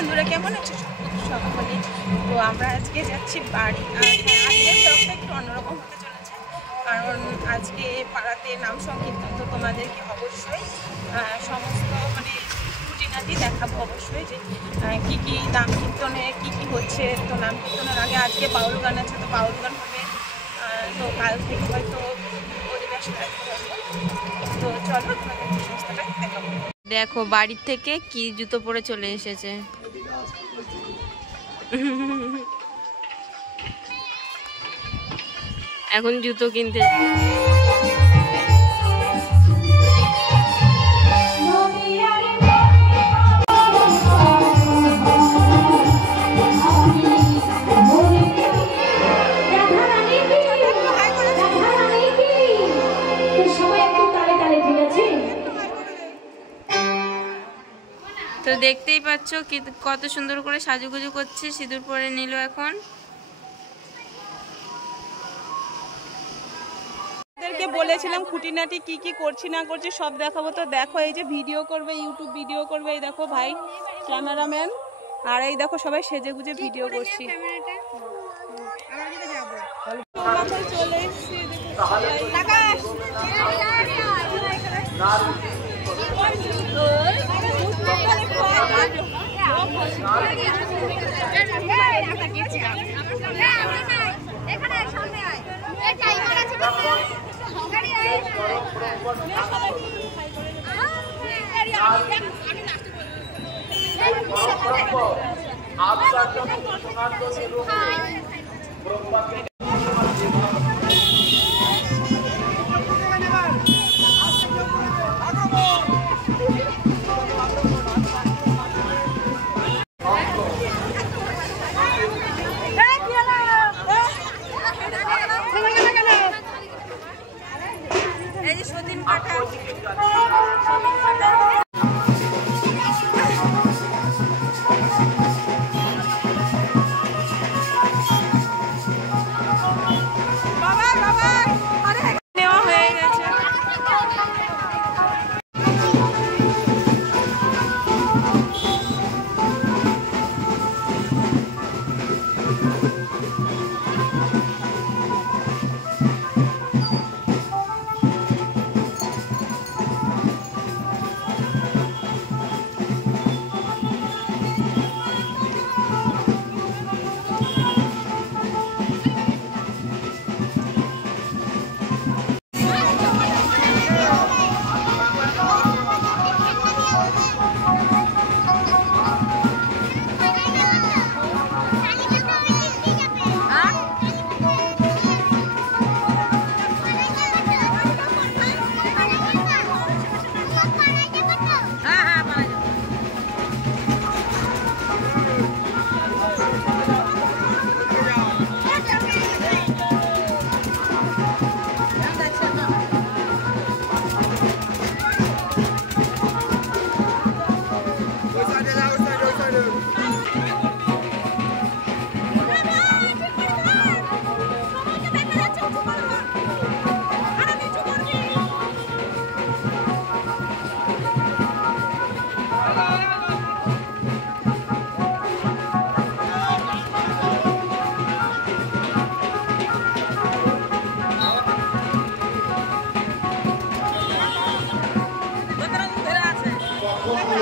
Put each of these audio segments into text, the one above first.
বন্ধুরা, কেমন আছো সকলে? তো আমরা আজকে যাচ্ছি বাড়ি। আজকের ব্লগটা একটু অন্যরকম হতে চলেছে, কারণ আজকে পাড়াতে নাম সংকীর্তন। তো তোমাদেরকে অবশ্যই সমস্ত খুঁটিনাটি দেখাবো অবশ্যই, যে কী কী নাম কীর্তনে কী কী হচ্ছে। তো নাম কীর্তনের আগে আজকে বাউল গান আছে, তো বাউল গান হবে। তো কাল থেকে হয়তো পরিবেশ রাখতে হবে। তো চলো তোমাদেরকে সমস্তটা দেখাবো। দেখো বাড়ির থেকে কি জুতো পরে চলে এসেছে। এখন জুতো কিনতে তো দেখতেই পাচ্ছ কত সুন্দর করে সাজুগুজু করছে, সিঁদুর পরে নিল। এখন ওদেরকে বলেছিলাম খুঁটিনাটি কি কি করছি না করছি সব দেখাবো। তো দেখো, এই যে ভিডিও করবে, ইউটিউব ভিডিও করবে, এই দেখো ভাই ক্যামেরাম্যান, আর এই দেখো সবাই সেজে গুজে ভিডিও করছি। চলে এসছি,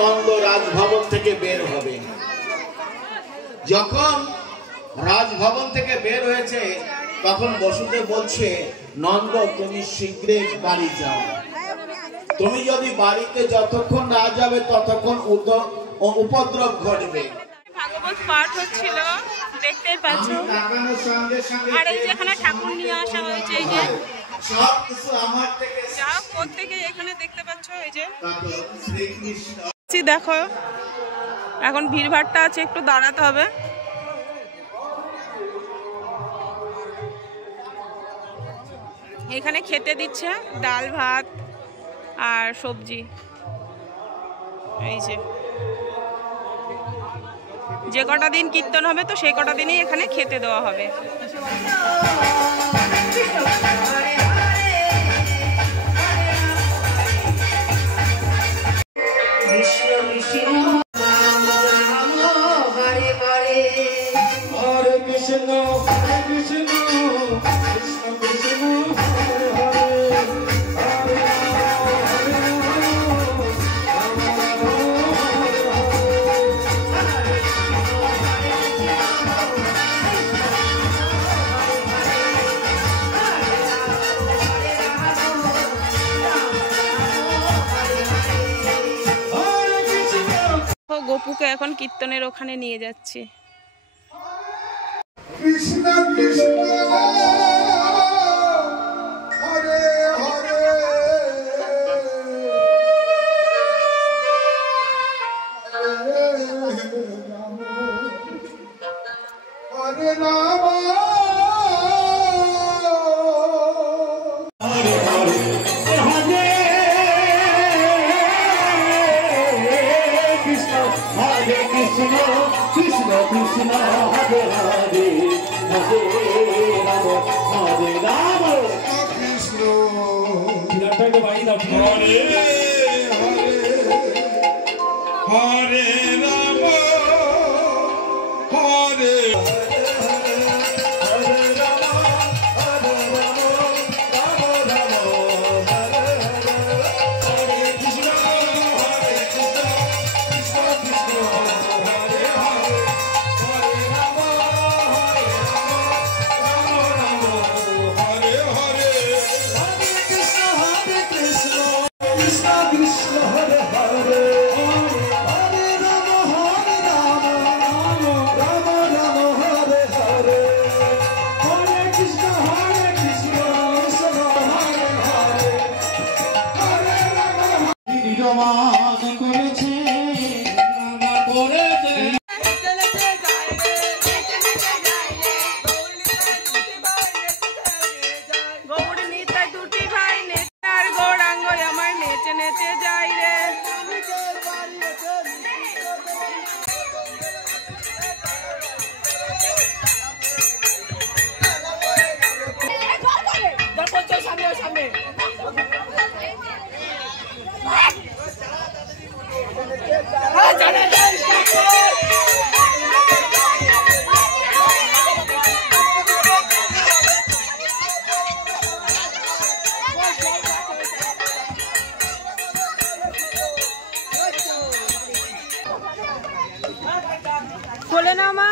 নন্দ রাজভবন থেকে বের হবে। যখন রাজভবন থেকে বের হয়েছে, তখন বসুদেব বলছে, নন্দ তুমি শীঘ্রই বাড়ি যাও। তুমি যদি বাড়িতে যতক্ষণ না যাবে ততক্ষণ উপদ্রব ঘটবে। ভাগবত পাঠ হচ্ছিল, দেখতেই পাচ্ছ। আর এই যে এখানে ঠাকুর নিয়ে আসা হয়েছে, এই যে সবকিছু আমার থেকে যা প্রত্যেকে এখানে দেখতে পাচ্ছ। এই যে দেখো, এখন ভিড়ভাড়টা আছে, একটু দাঁড়াতে হবে। এখানে খেতে দিচ্ছে ডাল ভাত আর সবজি। এই যে কটা দিন কীর্তন হবে, তো সেই কটা দিনই এখানে খেতে দেওয়া হবে। Krishna Krishna Rama Rama গোপুকে এখন কীর্তনের ওখানে নিয়ে যাচ্ছি। Krishna Krishna Hare Hare Hare Ram Krishna Krishna Hare Hare Hare Rama Hare Rama Krishna Hare Hare Rama Hare खोले ना मा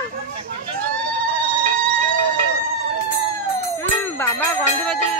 बाबा गंधवती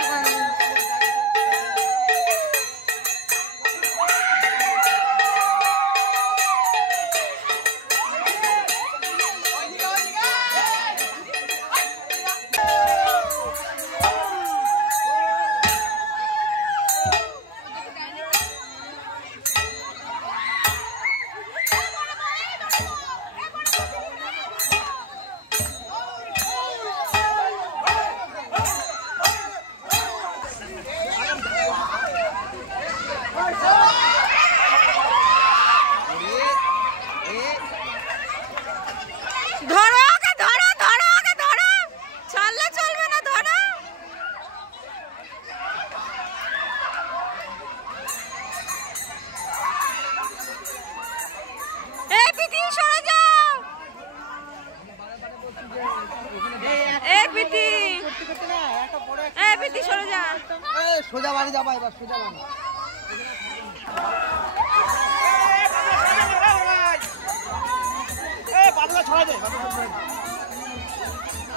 সোজা বাড়ি যাবা এবার সোজা বাড়ি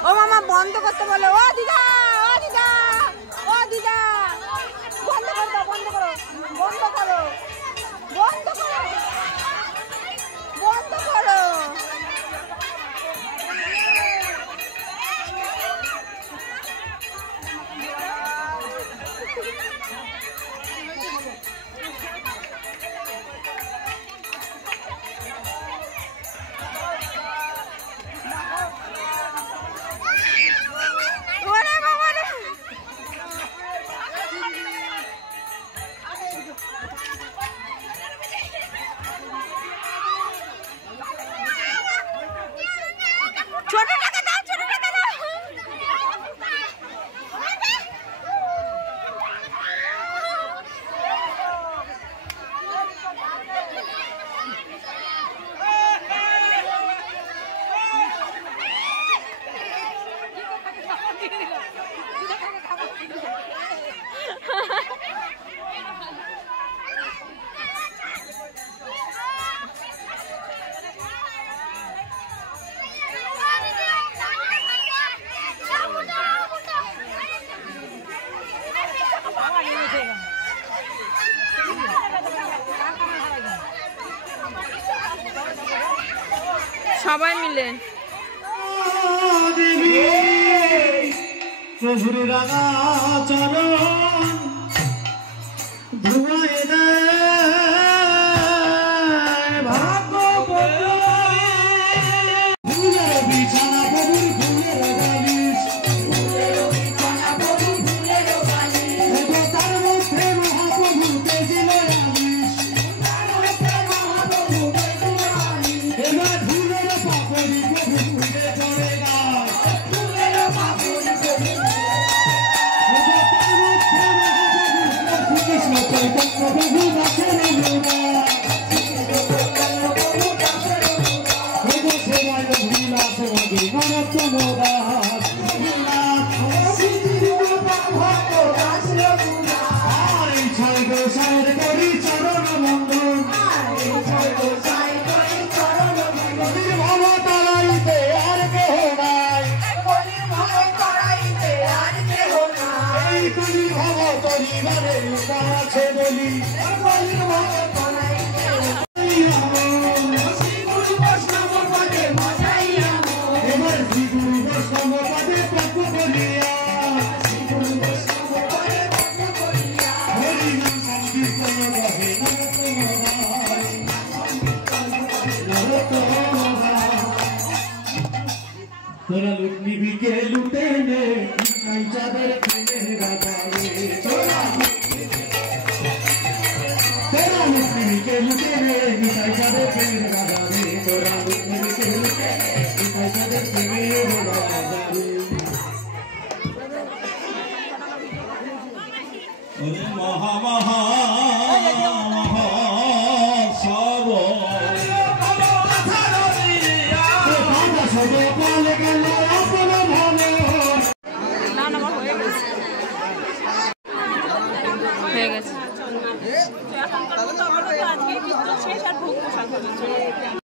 ও মামা বন্ধ করতে বলে। ও দিদা ও দিদা ও দিদা বন্ধ করে দাও, বন্ধ করো বন্ধ করো বন্ধ করো বন্ধ করো। সবাই মিলে প্রভুর রাঙা চরণ ধুয়ে দেয় ভাগ্য ফুলের বিছানা প্রভুর ফুলের বালিশ তার মধ্যে মহাপ্রভু তেজিল আমিষ এবার ফুলের পাপড়ি প্রভু উঠে চড়ে গায় কৃষ্ণ চৈতন্য প্রভু দাসের সেবায় বিলাস নরোত্তম দাস আর এই ছয় গোসাইয়ের করি চরণ বন্ধন ভব তারাইতে আর কেহ নাই এই কলি ভব তরিবারে আছে বলি এবার শ্রী গুরু বৈষ্ণব পদে প্রাপ্য করিয়া হরি নাম সংকীর্তন রহে তোরা লুট নিবিকে লুটে নে নাই চাঁদের খেলে রাজারে তোরা লুট নিবিকে লুটে নে নিতাই চাঁদের খেলে রাজারে তোরা লুট নিবিকে লুটে নে নিতাই চাঁদের খেলে রাজারে মহা মহা সব হয়ে গেছে। আজকে কিন্তু শেষ আর ভোগ প্রসাদ হচ্ছে।